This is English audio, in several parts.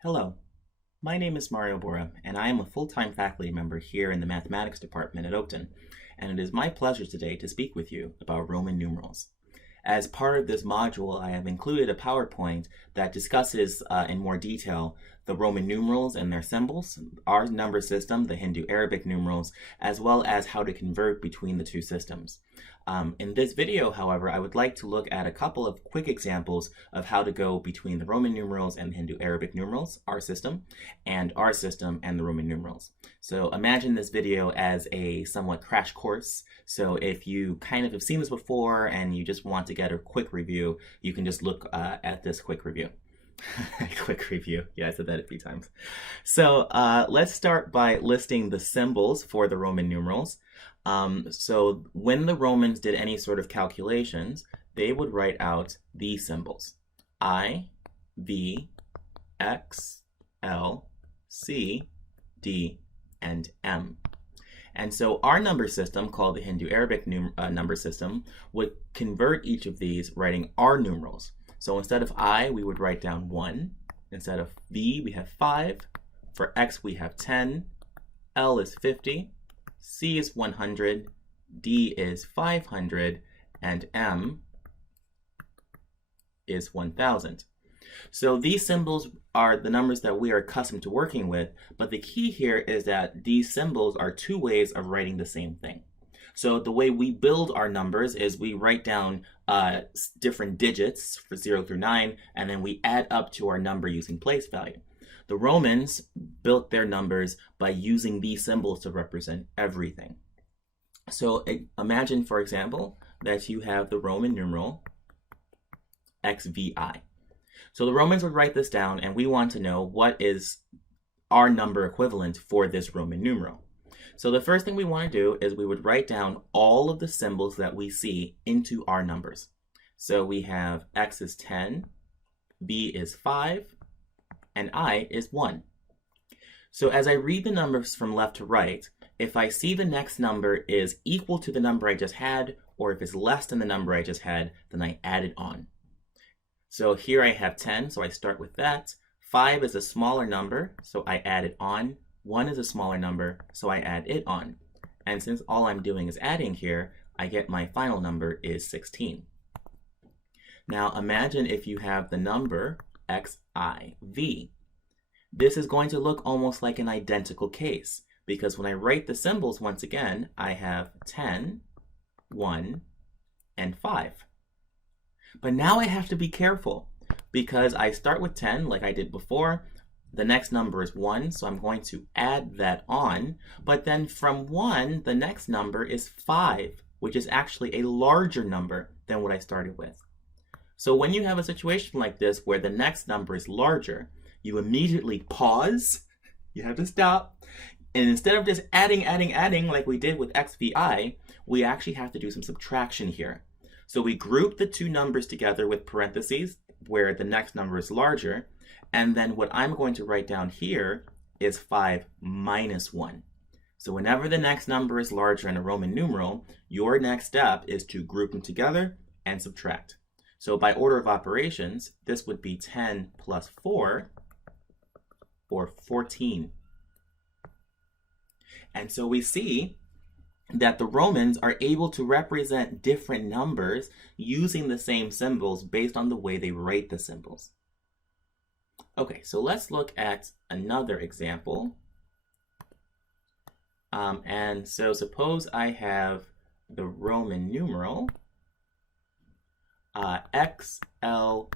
Hello, my name is Mario Bora, and I am a full-time faculty member here in the mathematics department at Oakton, and it is my pleasure today to speak with you about Roman numerals. As part of this module, I have included a PowerPoint that discusses in more detail the Roman numerals and their symbols, our number system, the Hindu-Arabic numerals, as well as how to convert between the two systems. In this video, however, I would like to look at a couple of quick examples of how to go between the Roman numerals and the Hindu-Arabic numerals, our system and the Roman numerals. So imagine this video as a somewhat crash course. So if you kind of have seen this before and you just want to get a quick review, you can just look at this quick review. Quick review. Yeah, I said that a few times. So let's start by listing the symbols for the Roman numerals. So when the Romans did any sort of calculations, they would write out these symbols: I, V, X, L, C, D, and M. And so our number system, called the Hindu-Arabic number system, would convert each of these writing our numerals. So instead of I, we would write down 1. Instead of V, we have 5. For X, we have 10. L is 50. C is 100. D is 500. And M is 1000. So these symbols are the numbers that we are accustomed to working with, but the key here is that these symbols are two ways of writing the same thing. So the way we build our numbers is we write down different digits for 0 through 9, and then we add up to our number using place value. The Romans built their numbers by using these symbols to represent everything. So imagine, for example, that you have the Roman numeral XVI. So the Romans would write this down, and we want to know what is our number equivalent for this Roman numeral. So the first thing we want to do is we would write down all of the symbols that we see into our numbers. So we have X is 10, B is 5, and I is 1. So as I read the numbers from left to right, if I see the next number is equal to the number I just had, or if it's less than the number I just had, then I add it on. So here I have 10, so I start with that. 5 is a smaller number, so I add it on. 1 is a smaller number, so I add it on. And since all I'm doing is adding here, I get my final number is 16. Now imagine if you have the number XIV. This is going to look almost like an identical case, because when I write the symbols once again, I have 10, 1, and 5. But now I have to be careful, because I start with 10 like I did before. The next number is 1, so I'm going to add that on. But then from 1, the next number is 5, which is actually a larger number than what I started with. So when you have a situation like this where the next number is larger, you immediately pause, you have to stop, and instead of just adding like we did with XVI, we actually have to do some subtraction here. So we group the two numbers together with parentheses where the next number is larger, and then what I'm going to write down here is 5 minus 1. So whenever the next number is larger in a Roman numeral, your next step is to group them together and subtract. So by order of operations, this would be 10 plus 4, or 14. And so we see that the Romans are able to represent different numbers using the same symbols based on the way they write the symbols. Okay, so let's look at another example. And so suppose I have the Roman numeral XLVIII.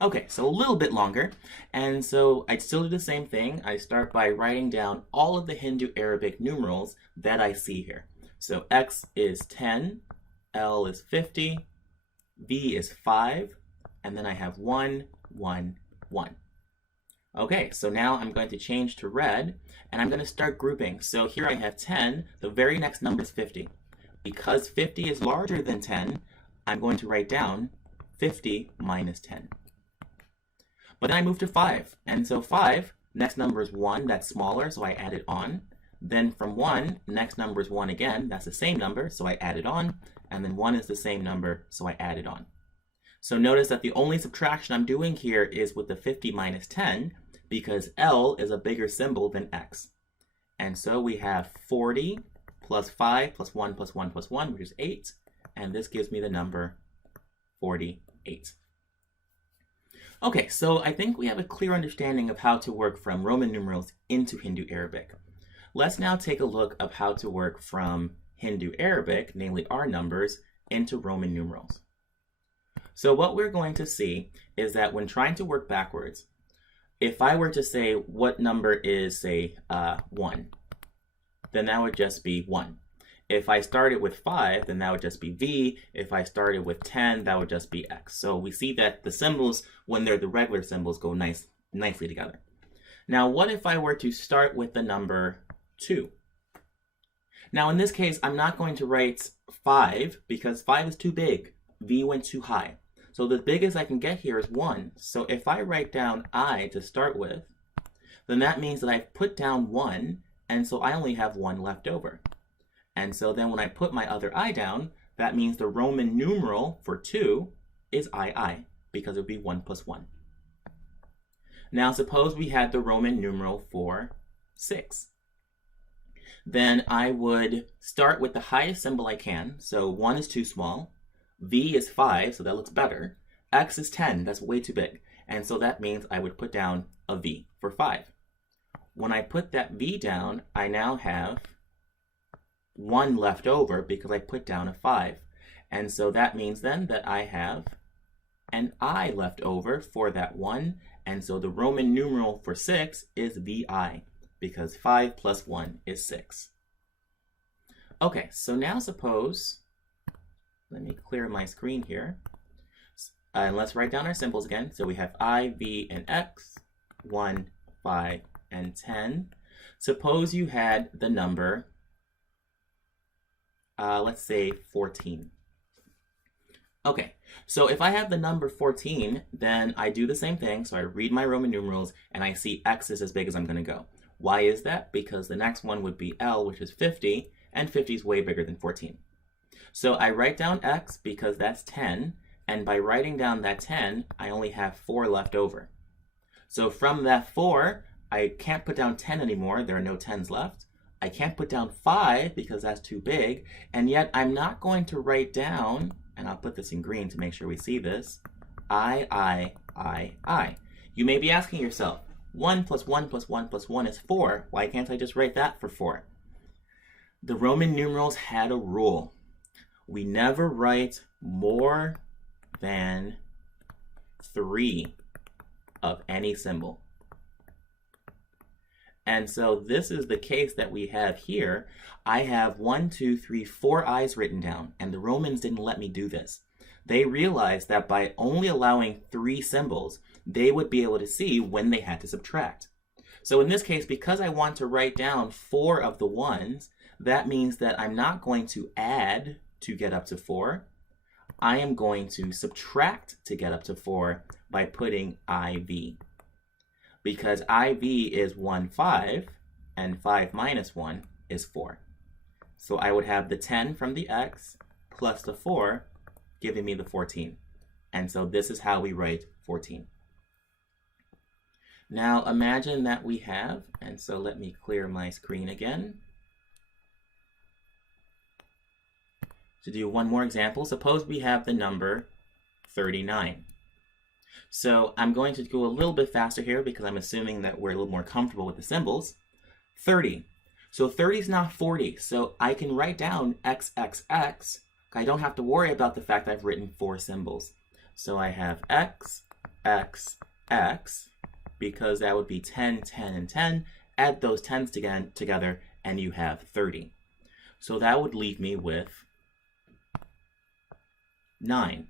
Okay, so a little bit longer, and so I'd still do the same thing. I start by writing down all of the Hindu-Arabic numerals that I see here. So X is 10, L is 50, V is 5, and then I have 1, 1, 1. Okay, so now I'm going to change to red, and I'm going to start grouping. So here I have 10, the very next number is 50. Because 50 is larger than 10, I'm going to write down 50 minus 10. But then I move to 5, and so 5, next number is 1, that's smaller, so I add it on. Then from 1, next number is 1 again, that's the same number, so I add it on. And then 1 is the same number, so I add it on. So notice that the only subtraction I'm doing here is with the 50 minus 10 because L is a bigger symbol than X. And so we have 40 plus 5 plus 1 plus 1 plus 1, which is 8. And this gives me the number 48. Okay, so I think we have a clear understanding of how to work from Roman numerals into Hindu Arabic. Let's now take a look of how to work from Hindu Arabic, namely our numbers, into Roman numerals. So what we're going to see is that when trying to work backwards, if I were to say what number is, say, 1, then that would just be 1. If I started with 5, then that would just be V. If I started with 10, that would just be X. So we see that the symbols, when they're the regular symbols, go nicely together. Now, what if I were to start with the number 2? Now, in this case, I'm not going to write 5 because 5 is too big. V went too high. So the biggest I can get here is 1. So if I write down I to start with, then that means that I've put down 1, and so I only have 1 left over. And so then when I put my other I down, that means the Roman numeral for 2 is II, because it would be 1 plus 1. Now suppose we had the Roman numeral for 6. Then I would start with the highest symbol I can. So 1 is too small. V is 5, so that looks better. X is 10, that's way too big. And so that means I would put down a V for 5. When I put that V down, I now have 1 left over because I put down a 5. And so that means then that I have an I left over for that 1. And so the Roman numeral for 6 is VI because 5 plus 1 is 6. Okay, so now suppose, let me clear my screen here. And let's write down our symbols again. So we have I, V, and X, 1, 5, and 10. Suppose you had the number, let's say 14. Okay, so if I have the number 14, then I do the same thing. So I read my Roman numerals and I see X is as big as I'm going to go. Why is that? Because the next one would be L, which is 50, and 50 is way bigger than 14. So I write down X because that's 10, and by writing down that 10, I only have 4 left over. So from that 4, I can't put down 10 anymore. There are no 10s left. I can't put down 5 because that's too big, and yet I'm not going to write down, and I'll put this in green to make sure we see this, I. You may be asking yourself, 1 plus 1 plus 1 plus 1 is 4. Why can't I just write that for 4? The Roman numerals had a rule. We never write more than 3 of any symbol. And so this is the case that we have here. I have 1, 2, 3, 4 I's written down, and the Romans didn't let me do this. They realized that by only allowing 3 symbols, they would be able to see when they had to subtract. So in this case, because I want to write down 4 of the 1s, that means that I'm not going to add to get up to 4. I am going to subtract to get up to 4 by putting IV. Because IV is 1, 5, and 5 minus 1 is 4. So I would have the 10 from the X plus the 4 giving me the 14. And so this is how we write 14. Now imagine that we have, and so let me clear my screen again. To do one more example, suppose we have the number 39. So I'm going to go a little bit faster here because I'm assuming that we're a little more comfortable with the symbols. 30. So 30 is not 40, so I can write down XXX. I don't have to worry about the fact I've written 4 symbols. So I have X, X, X, because that would be 10, 10, and 10. Add those 10s together, and you have 30. So that would leave me with 9.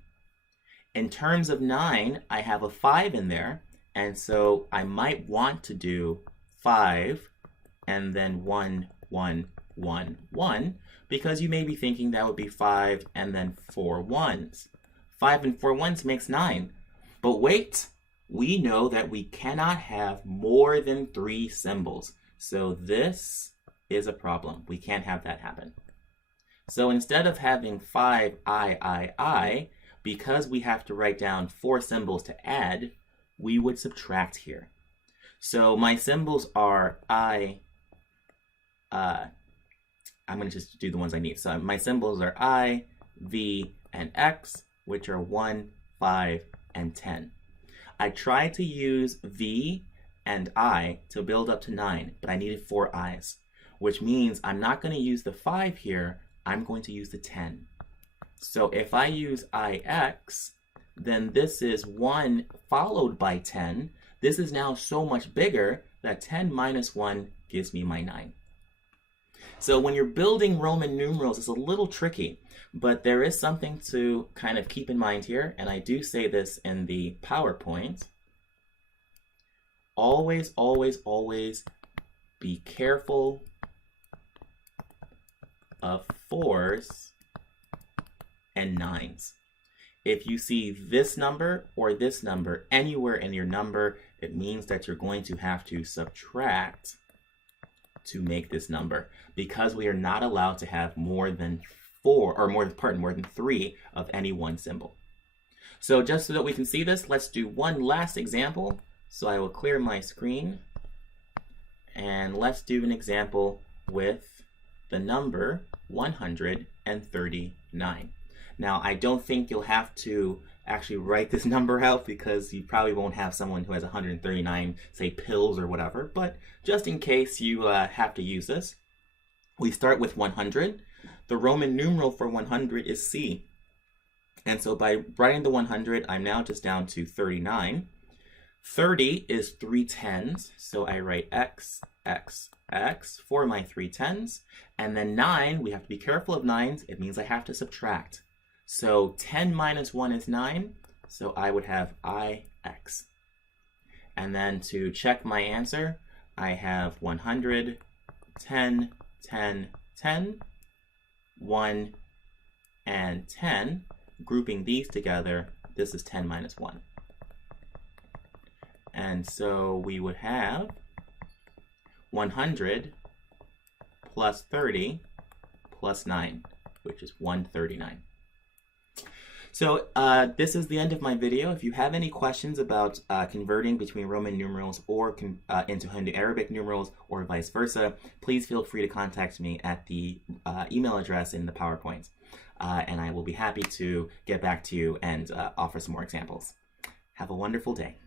In terms of 9, I have a 5 in there, and so I might want to do 5 and then 1, 1, 1, 1, because you may be thinking that would be 5 and then 4 1s. 5 and 4 1s makes 9. But wait, we know that we cannot have more than 3 symbols. So this is a problem. We can't have that happen. So instead of having 5 I, because we have to write down 4 symbols to add, we would subtract here. So my symbols are I'm going to just do the ones I need. So my symbols are I, V, and X, which are 1, 5, and 10. I tried to use V and I to build up to 9, but I needed 4 I's, which means I'm not going to use the 5 here, I'm going to use the 10. So if I use IX, then this is 1 followed by 10. This is now so much bigger that 10 minus 1 gives me my 9. So when you're building Roman numerals, it's a little tricky, but there is something to kind of keep in mind here, and I do say this in the PowerPoint. Always, always, always be careful of 4s and 9s. If you see this number or this number anywhere in your number, it means that you're going to have to subtract to make this number, because we are not allowed to have more than 4, or more than 3 of any one symbol. So just so that we can see this, let's do one last example. So I will clear my screen, and let's do an example with the number 139. Now, I don't think you'll have to actually write this number out, because you probably won't have someone who has 139, say, pills or whatever, but just in case you have to use this, we start with 100. The Roman numeral for 100 is C. And so by writing the 100, I'm now just down to 39. 30 is 3 tens, so I write X, X, X for my 3 tens. And then 9, we have to be careful of 9s, it means I have to subtract. So 10 minus 1 is 9, so I would have IX. And then to check my answer, I have 100, 10, 10, 10, 1, and 10. Grouping these together, this is 10 minus 1. And so we would have 100 plus 30 plus 9, which is 139. So this is the end of my video. If you have any questions about converting between Roman numerals or into Hindu-Arabic numerals or vice versa, please feel free to contact me at the email address in the PowerPoint. And I will be happy to get back to you and offer some more examples. Have a wonderful day.